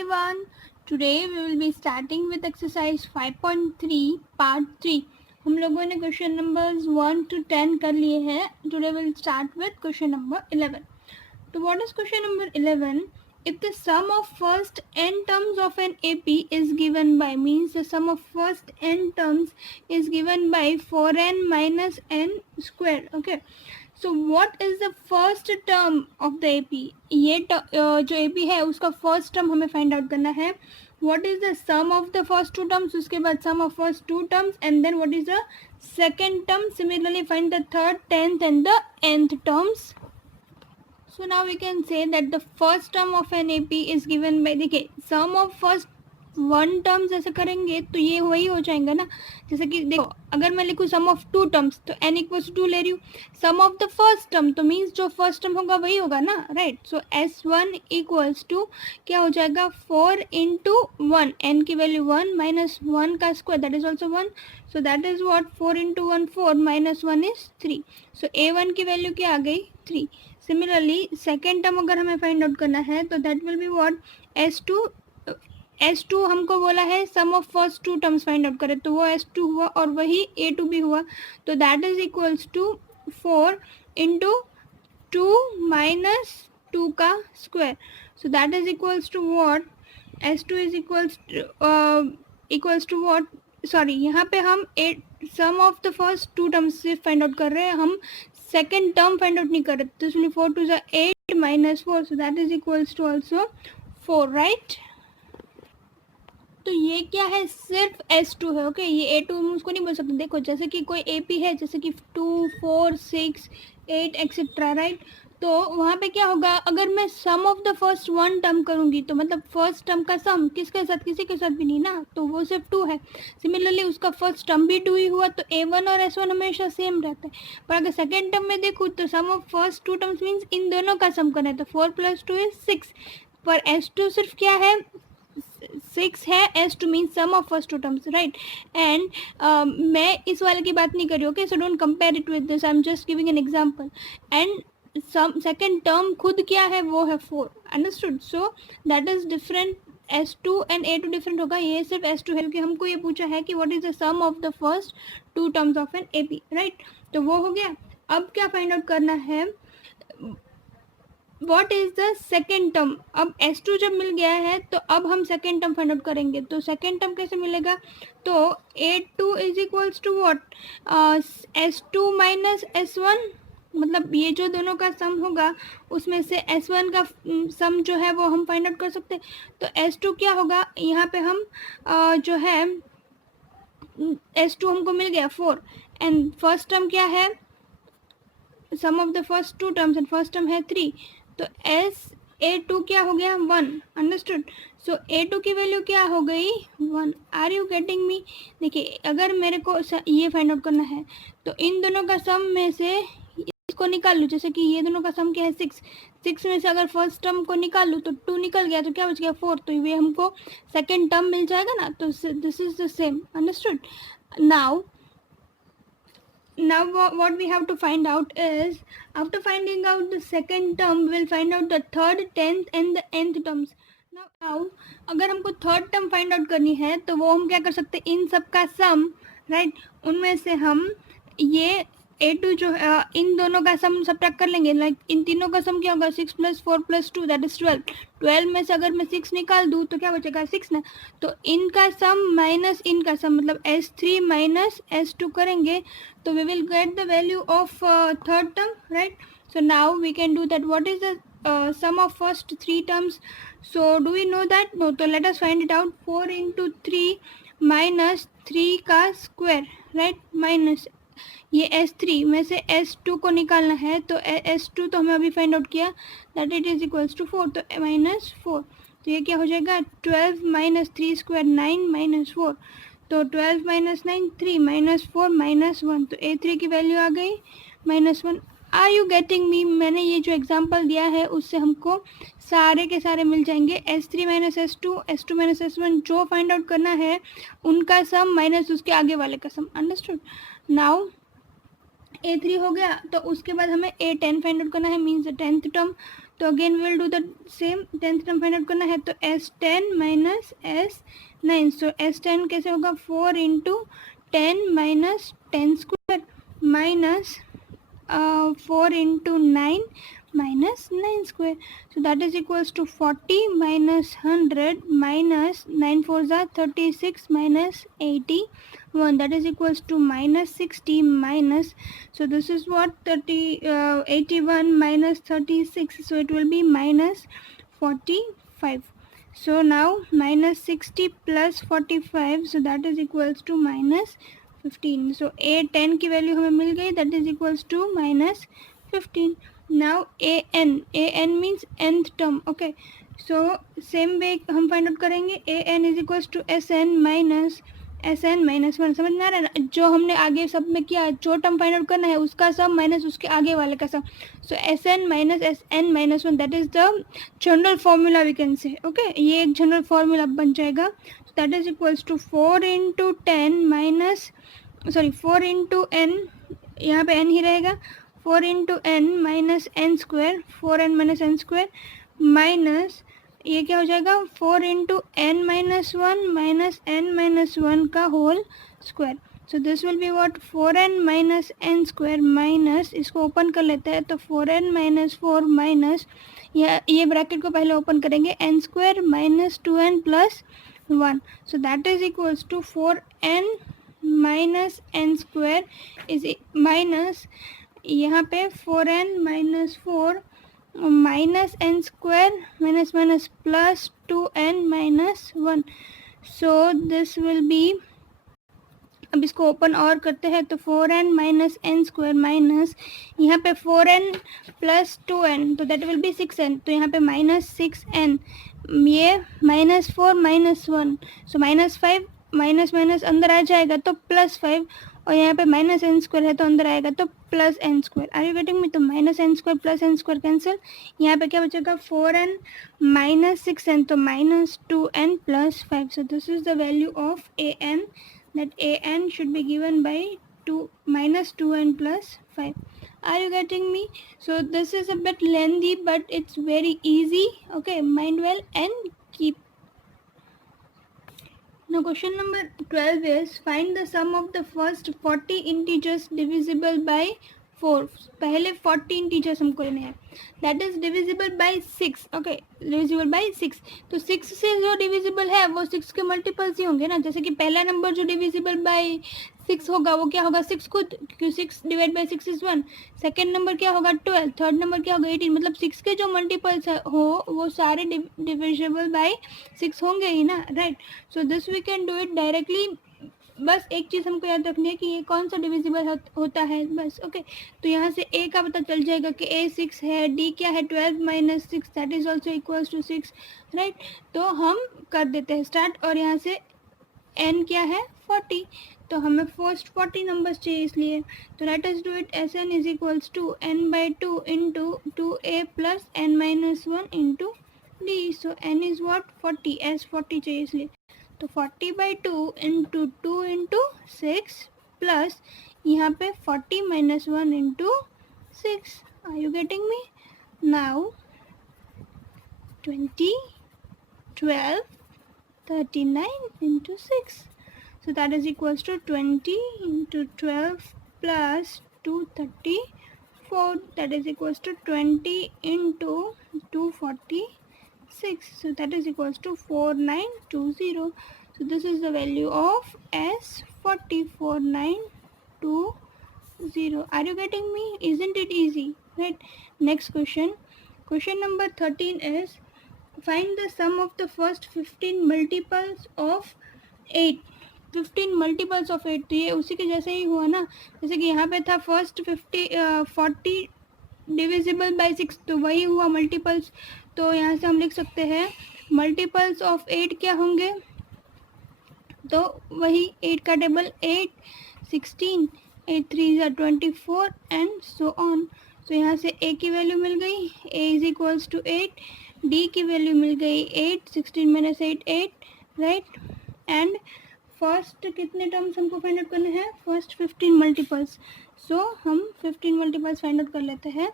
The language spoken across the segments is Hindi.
everyone. Today we will be starting with exercise 5.3 part 3. हम लोगों ने क्वेश्चन नंबर्स 1 to 10 कर लिए हैं. Today we will start with question number 11. So what is question number 11? If the sum of first n terms of an AP is given by, means the sum of first n terms is given by 4n minus n square. Okay. So what is the first term of the AP. ये जो एपी है उसका फर्स्ट टर्म हमें फाइंड आउट करना है. What is the sum of the first two terms, उसके बाद sum of first two terms and then what is the second term. Similarly find the third, tenth and the nth terms. So now we can say that the first term of an AP is given by, देखिए सम ऑफ फर्स्ट वन टर्म्स ऐसे करेंगे तो ये वही हो जाएगा ना. जैसे कि देखो अगर मैं लिखूँ सम ऑफ टू टर्म्स तो n इक्वल्स 2 ले रही हूँ. सम ऑफ द फर्स्ट टर्म तो मीन्स जो फर्स्ट टर्म होगा वही होगा ना, right. So S1 equals to क्या हो जाएगा 4 इंटू 1. n की वैल्यू 1 माइनस 1 का square that is also 1. So that is what 4 into 1 4 minus 1 is 3. So A1 की वैल्यू क्या आ गई 3. सिमिलरली सेकेंड टर्म अगर हमें फाइंड आउट करना है तो that will be what S2 हमको बोला है sum of first two terms find out करें तो वो S2 हुआ और वही A2 भी हुआ. तो that is equals to 4 into 2 minus 2 का square. So that is equals to what S2 is equals to what, sorry यहाँ पे हम sum of the first two terms से फाइंड आउट कर रहे हैं, हम सेकेंड टर्म फाइंड आउट नहीं कर रहे. तो इसलिए 4 2 8 minus 4. So that is equals to also 4, right. तो ये क्या है, सिर्फ S2 है. ओके ये A2 हम उसको नहीं बोल सकते. देखो जैसे कि कोई AP है जैसे कि 2 4 6 8 एक्सेट्रा, राइट. तो वहाँ पे क्या होगा, अगर मैं sum of the first one term करूँगी तो मतलब फर्स्ट टर्म का सम किसके साथ, किसी के साथ भी नहीं ना, तो वो सिर्फ 2 है. सिमिलरली उसका फर्स्ट टर्म भी 2 ही हुआ तो A1 और S1 हमेशा सेम रहता है. पर अगर सेकेंड टर्म में देखूँ तो sum of first two terms means इन दोनों का सम करना है तो 4 + 2 इज 6. पर S2 सिर्फ क्या है 6 है. S2 means sum of first two terms, right. And मैं इस वाले की बात नहीं कर रही. Okay so don't compare it with this, I am just giving an example. And second term खुद क्या है वो है 4. Understood. So that is different. S2 and A2 different होगा. ये सिर्फ S2 है क्योंकि हमको ये पूछा है कि what is the sum of the first two terms of an AP, right. तो वो हो गया. अब क्या फाइंड आउट करना है, what is the second term. अब S2 जब मिल गया है तो अब हम सेकेंड टर्म फाइंड आउट करेंगे. तो सेकेंड टर्म कैसे मिलेगा, तो A2 is equals to what S2 minus S1. मतलब ये जो दोनों का सम होगा उसमें से S1 का सम जो है वो हम फाइंड आउट कर सकते हैं. तो S2 क्या होगा, यहाँ पे हम जो है S2 हमको मिल गया 4 एंड फर्स्ट टर्म क्या है sum of the first two terms and first term है 3. तो A2 क्या हो गया 1. अंडरस्टूड. सो A2 की वैल्यू क्या हो गई 1. Are you getting me. देखिए अगर मेरे को ये फाइंड आउट करना है तो इन दोनों का सम में से इसको निकाल लूँ. जैसे कि ये दोनों का सम क्या है 6 में से अगर फर्स्ट टर्म को निकाल लूँ तो 2 निकल गया तो क्या बच गया 4. तो ये हमको सेकेंड टर्म मिल जाएगा ना. तो this is the same. Understood. Now what we have to find out is, after finding out the second term we will find out the third, 10th and the nth terms. Now अगर हमको थर्ड टर्म फाइंड आउट करनी है तो वो हम क्या कर सकते हैं, इन सब का सम, राइट. उनमें से हम ये A2 जो इन दोनों का सम सब्ट्रैक्ट कर लेंगे. लाइक इन तीनों का सम क्या होगा 6 + 4 + 2 दैट इज 12. 12 में से अगर मैं 6 निकाल दूँ तो क्या बचेगा 6 ना. तो इनका सम माइनस इनका सम मतलब S3 माइनस S2 करेंगे तो we will get the value of third term, right. So now we can do that. What is the sum of first 3 terms? So do we know that? No. So let us find it out. 4 into 3 minus 3 का स्क्वायर, right. माइनस ये S3 में से S2 को निकालना है तो S2 तो हमें अभी फाइंड आउट किया that it is equals to 4. तो -4. तो ये क्या हो जाएगा 12 माइनस 3 स्क्वायर 9 माइनस 4. तो 12 माइनस 9 3 माइनस 4 माइनस 1. तो A3 की वैल्यू आ गई -1. Are you getting me. मैंने ये जो एग्जांपल दिया है उससे हमको सारे के सारे मिल जाएंगे. S3 minus S2 S2 minus S1 जो फाइंड आउट करना है उनका सम माइनस उसके आगे वाले का सम. अंडरस्टूड. नाउ A3 हो गया तो उसके बाद हमें A10 फाइंड आउट करना है मीन्स द 10th टर्म. तो again we will do the same, 10th term find out करना है तो S10 माइनस S9, सो S10 कैसे होगा 4 into 10 minus 10 square minus 4 into 9 minus 9 square. So that is equals to 40 minus 100 minus 9 4s are 36 minus 81. That is equals to minus 60 minus. So this is what 81 minus 36. So it will be minus 45. So now minus 60 plus 45. So that is equals to minus 15. So A10 की वैल्यू हमें मिल गई, that is equals to minus 15. Now an means nth term. Okay, so same way हम फाइंड आउट करेंगे. an is equals to sn minus 1. समझ में आ रहा है ना, जो हमने आगे सब में किया, जो टर्म फाइंड आउट करना है उसका सब माइनस उसके आगे वाले का सब. So sn minus sn minus 1, that is the general formula we can say. Okay, ये एक जनरल फॉर्मूला बन जाएगा. That is equals to 4 into 10 minus 4 into n, यहाँ पे n ही रहेगा, 4 into n minus n square, 4n minus n square minus ये क्या हो जाएगा 4 into n minus 1 minus n minus 1 का whole square. So this will be what 4n minus n square minus, इसको ओपन कर लेते हैं तो 4n माइनस 4 माइनस ये ब्रैकेट को पहले ओपन करेंगे n square minus 2n plus 1. So that is equals to 4n minus n square is minus यहाँ पे 4n minus 4 minus n square minus minus plus 2n minus 1. So this will be, अब इसको ओपन और करते हैं तो 4n minus n square minus यहाँ पे 4n प्लस 2n तो दैट विल बी 6n. तो यहाँ पे माइनस 6n, ये minus 4 minus 1, so minus 5 minus minus अंदर आ जाएगा तो प्लस 5, और यहाँ पे माइनस n स्क्वायर है तो अंदर आएगा तो plus n square. Are you getting me? तो minus n square plus n square cancel, यहाँ पे क्या बचेगा 4n माइनस 6n तो minus 2n plus 5. So this is the value of an, that an should be given by 2 minus 2n plus 5. Are you getting me? So this is a bit lengthy but it's very easy. Okay, mind well and keep. Now question number 12 is find the sum of the first 40 integers divisible by 4. पहले 40 इंटीजर्स हमको लेने हैं, that is divisible by 6. Okay, divisible by 6, तो 6 से जो डिविजिबल है वो 6 के मल्टीपल्स ही होंगे ना. जैसे कि पहला नंबर जो डिविजिबल बाय 6 होगा वो क्या होगा 6 खुद, क्योंकि 6 divide by 6 is 1. Second number क्या होगा 12, थर्ड नंबर क्या होगा 18. मतलब 6 के जो मल्टीपल्स हो वो सारे डिविजिबल बाय 6 होंगे ही ना, right. So this we can do it directly. बस एक चीज़ हमको याद रखनी है कि ये कौन सा डिविजिबल होता है बस. ओके, तो यहाँ से a का पता चल जाएगा कि a 6 है, d क्या है 12 minus 6 that is also equals to 6, right. तो हम कर देते हैं स्टार्ट, और यहाँ से n क्या है 40, तो हमें फर्स्ट 40 नंबर्स चाहिए इसलिए. तो let us do it. Sn is equals to n by 2 into 2a plus n minus 1 into d. So n is what 40, s 40 चाहिए इसलिए. तो 40 बाई 2 इंटू 2 इंटू 6 प्लस यहाँ पे 40 minus 1 into 6. Are you getting me? Now 20, 12, 39 into 6. So that is equals to 20 into 12 plus 234. That is equals to 20 into 246. So that is equals to 4920. So this is the value of S40, 4920. Are you getting me? Isn't it easy? Right. Next question. Question number 13 is find the sum of the first 15 multiples of 8. 15 multiples of 8, तो ये उसी के जैसे ही हुआ ना. जैसे कि यहाँ पे था फर्स्ट 40 डिविजिबल बाय 6, तो वही हुआ मल्टीपल्स. तो यहाँ से हम लिख सकते हैं मल्टीपल्स ऑफ 8 क्या होंगे, तो वही 8 का टेबल 8, 16, 8 3 24 एंड सो ऑन. तो यहाँ से a की वैल्यू मिल गई, a is equals to 8, d की वैल्यू मिल गई 8, 16 माइनस 8 8, राइट. एंड फर्स्ट कितने टर्म्स हमको फाइंड आउट करने हैं, फर्स्ट 15 मल्टीपल्स. सो हम 15 मल्टीपल्स फाइंड आउट कर लेते हैं.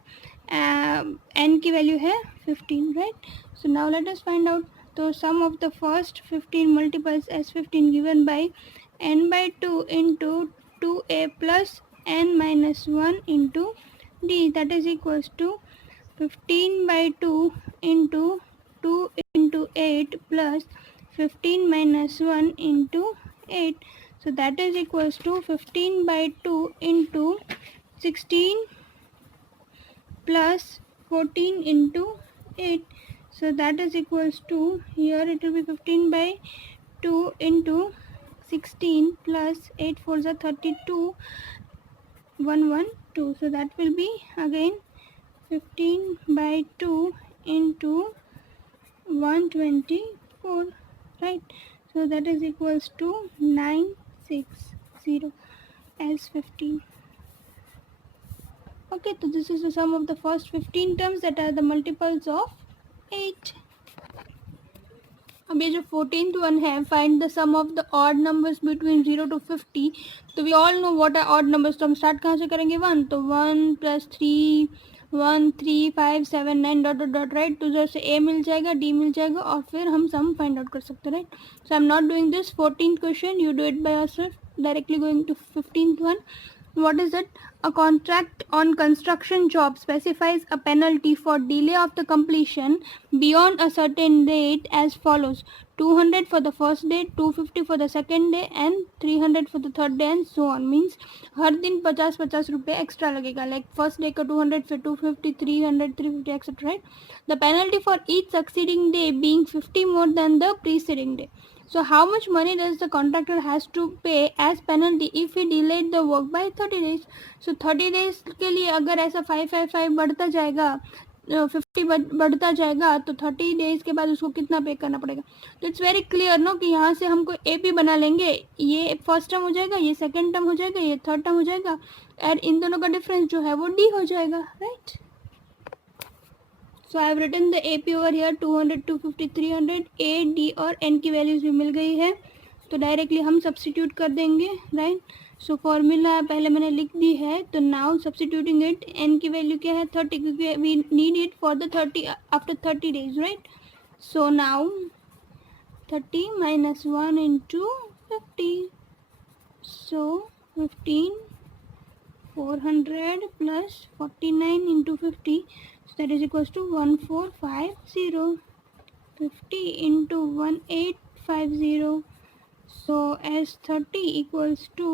n की वैल्यू है 15, right. So now let us find out. तो sum of the first 15 multiples as 15 given by n by 2 into 2a plus n minus 1 into d, that is equals to 15 by 2 into 2 into 8 plus 15 minus 1 into 8. So that is equals to 15 by 2 into 16 plus 14 into 8. So that is equals to, here it will be 15 by 2 into 16 plus 8 for the 32 112. So that will be again 15 by 2 into 124, right. So that is equals to 960 as 15. Okay, so this is the sum of the first 15 terms that are the multiples of 8. अब ये जो 14th one है, find the sum of the odd numbers between 0 to 50. तो we all know what are odd numbers. तो हम start कहाँ से करेंगे? 1. तो 1 plus 3 1 3 5 7 9 dot dot dot, right. तो उधर से a मिल जाएगा, d मिल जाएगा और फिर हम सम फाइंड आउट कर सकते हैं, right. So I am not doing this 14th question, you do it by yourself. Directly going to 15th one. What is it? A contract on construction job specifies a penalty for delay of the completion beyond a certain date as follows: 200 for the first day, 250 for the second day and 300 for the third day and so on. Means हर दिन 50-50 रुपये एक्स्ट्रा लगेगा. लाइक फर्स्ट डे का 200, फिर 250, 300, 350 etcetera, right. The penalty for each succeeding day being 50 more than the preceding day. So how much money does the contractor has to pay as penalty if he delayed the work by 30 days? So 30 days के लिए अगर ऐसा 555 बढ़ता जाएगा, 50 बढ़ता जाएगा, तो 30 डेज के बाद उसको कितना पे करना पड़ेगा. तो इट्स वेरी क्लियर नो कि यहाँ से हमको AP बना लेंगे. ये फर्स्ट टर्म हो जाएगा, ये सेकेंड टर्म हो जाएगा, ये थर्ड टर्म हो जाएगा, और इन दोनों का डिफरेंस जो है वो D हो जाएगा, right. So I have written the AP over here 200, 250, 300. A, D और N की वैल्यूज भी मिल गई है, तो डायरेक्टली हम सब्सटीट्यूट कर देंगे, राइट. सो फॉर्मूला पहले मैंने लिख दी है. तो नाउ सब्सटीट्यूटिंग इट, N की वैल्यू क्या है? 30, क्योंकि we need it for the 30 after 30 days, right. So now 30 minus 1 into 50. So 15 400 plus 49 into 50. So that is equals to 1450. 50 into 1850. So as 30 equals to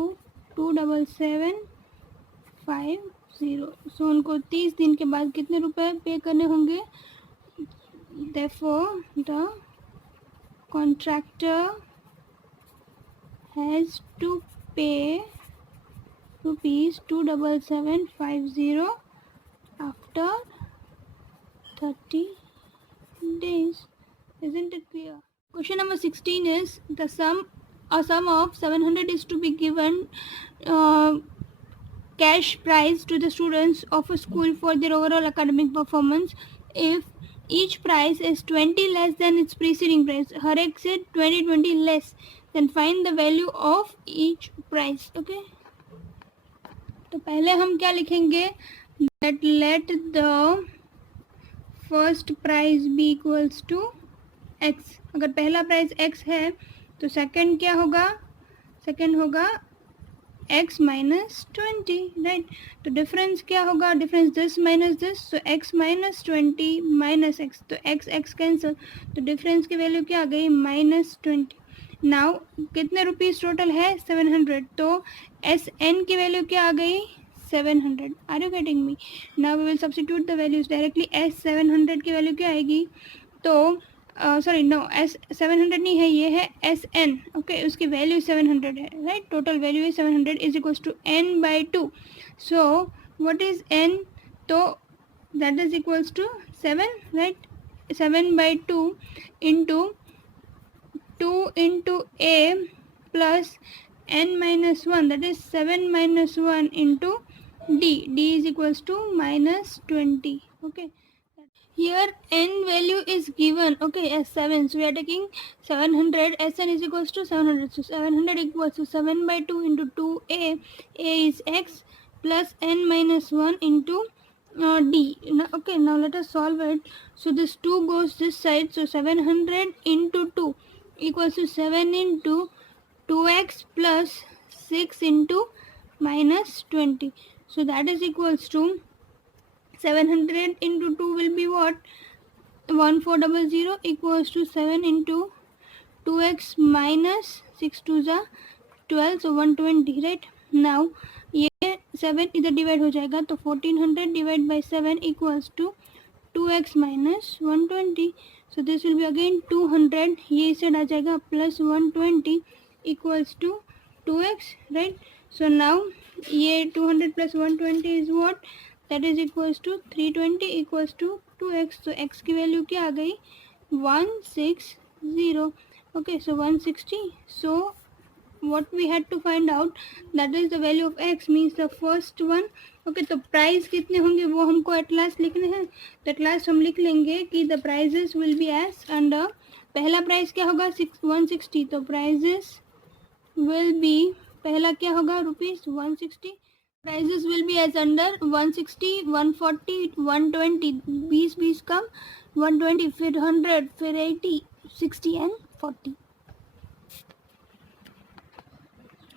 27750. So उनको 30 दिन के बाद कितने रुपए पे करने होंगे? Therefore the contractor has to pay rupees 27750 after 30 days. Isn't it clear? Question number 16 is a sum of 700 is to be given cash prize to the students of a school for their overall academic performance if each prize is 20 less than its preceding prize. हर एक से 20 less. Then find the value of each prize. Okay. तो पहले हम क्या लिखेंगे? That let the first prize be equals to x. अगर पहला प्राइज x है तो सेकंड क्या होगा? सेकंड होगा x माइनस 20, राइट. तो डिफरेंस क्या होगा? Difference this minus this, so x minus 20 minus x, तो x x कैंसिल, तो डिफरेंस की वैल्यू क्या आ गई? माइनस 20. नाउ कितने रुपीस टोटल है? 700. तो एस एन की वैल्यू क्या आ गई? 700. Are you getting me? Now we will substitute the values directly. S 700 की वैल्यू क्या आएगी? तो सॉरी नो, एस 700 नहीं है, ये है एस एन. ओके, उसकी वैल्यू 700 है, right. Total value is 700 is equals to n by 2. So what is n? तो that is equals to 7, right. 7 by 2 into 2 into a plus n minus 1, that is 7 minus 1 into d. d is equals to minus 20. Okay, here n value is given, okay, as 7. So we are taking 700. Sn is equals to 700. So 700 equals to 7 by 2 into 2a. A is x plus n minus 1 into D. Okay, now let us solve it. So this 2 goes this side. So 700 into 2 equals to 7 into 2x plus 6 into minus 20. So that is equals to 700 into 2 will be what? 1400 equals to 7 into 2x minus 6 to the 12, so 120, right? Now ये 7 इधर डिवाइड हो जाएगा तो 1400 divide by 7 equals to 2x minus 120. So this will be again 200, ये इस साइड आ जाएगा plus 120 equals to 2x, right? So now ये 200 plus 120 is what? That is equals to 320 equals to 2x. तो x की वैल्यू क्या आ गई? 160. Okay, so 160. So what we had to find out, that is the value of x, means the first one. Okay, तो प्राइस कितने होंगे वो हमको एट लास्ट लिखने हैं. तो एट लास्ट हम लिख लेंगे कि the prices will be as under. पहला प्राइस क्या होगा? 160. तो प्राइजेस विल बी, पहला क्या होगा? Rupees 160. Prices will be as under 160, 140, 120. 20 कम 120, फिर 100, फिर 80, 60 and 40.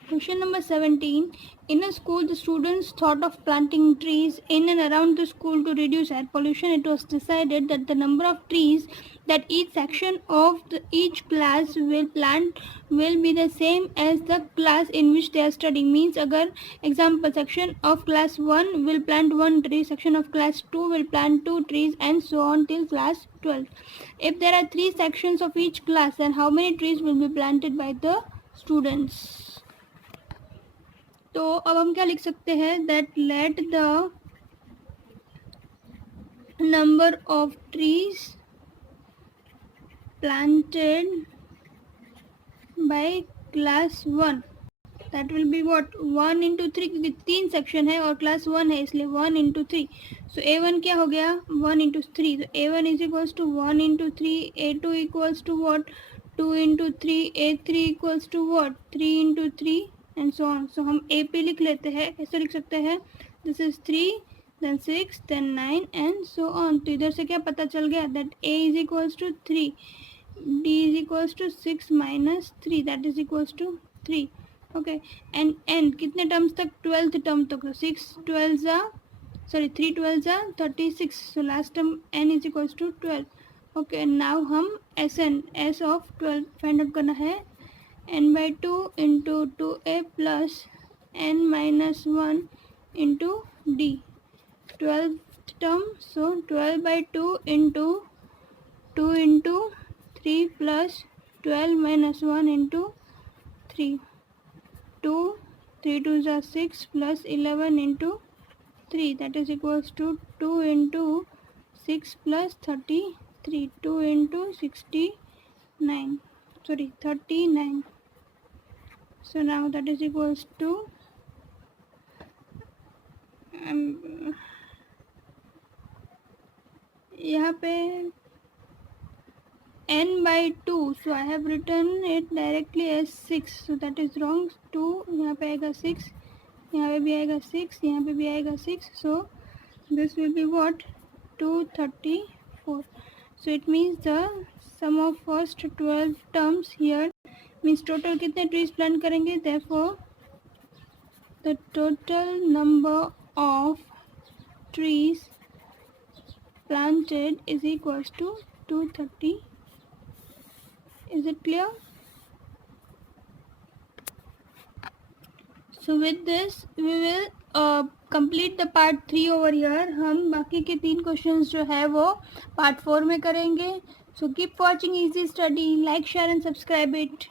Question number 17. In a school, the students thought of planting trees in and around the school to reduce air pollution. It was decided that the number of trees that each section of each class will plant will be the same as the class in which they are studying. Means अगर example section of class 1 will plant 1 tree, section of class 2 will plant 2 trees and so on till class 12. If there are 3 sections of each class, then how many trees will be planted by the students? तो अब हम क्या लिख सकते हैं? That let the number of trees planted by class 1, that will be what? 1 into 3, क्योंकि 3 सेक्शन है और क्लास 1 है इसलिए 1 into 3. सो A1 क्या हो गया? 1 into 3. तो A1 is equals to 1 into 3. A2 equals to what? 2 into 3. A3 equals to what? 3 into 3 and so on. So हम ए पे लिख लेते हैं. कैसे लिख सकते हैं? This is 3, then 6, then 9 and so on. तो इधर से क्या पता चल गया? That A is equals to 3, D is equals to 6 minus 3, that is equals to 3. Okay, and N कितने टर्म्स तक? 12th टर्म तक. 6 12 जा, सॉरी 3 12 जा 36. So last term n is equals to 12. Okay, now हम S n, S of 12 find out करना है. n by 2 into 2a plus n minus 1 into d. 12th term, so 12 by 2 into 2 into 3 plus 12 minus 1 into 3. 2, 3 2s are 6 plus 11 into 3, that is equals to 2 into 6 plus 33. 2 into 69, sorry 39. So now that is equals to यहाँ पे n by 2, so I have written it directly as 6, so that is wrong. 2 यहाँ पे आएगा 6, यहाँ पे भी आएगा 6, यहाँ पे भी आएगा 6, so this will be what? 234. So it means the sum of first 12 terms here means total कितने ट्रीज प्लांट करेंगे? therefore the total number of trees planted is equals to 230. Is it clear? So with this we will complete the part 3 over here. हम बाकी के 3 क्वेश्चंस जो है वो part 4 में करेंगे. So keep watching Easy Study, like, share and subscribe it.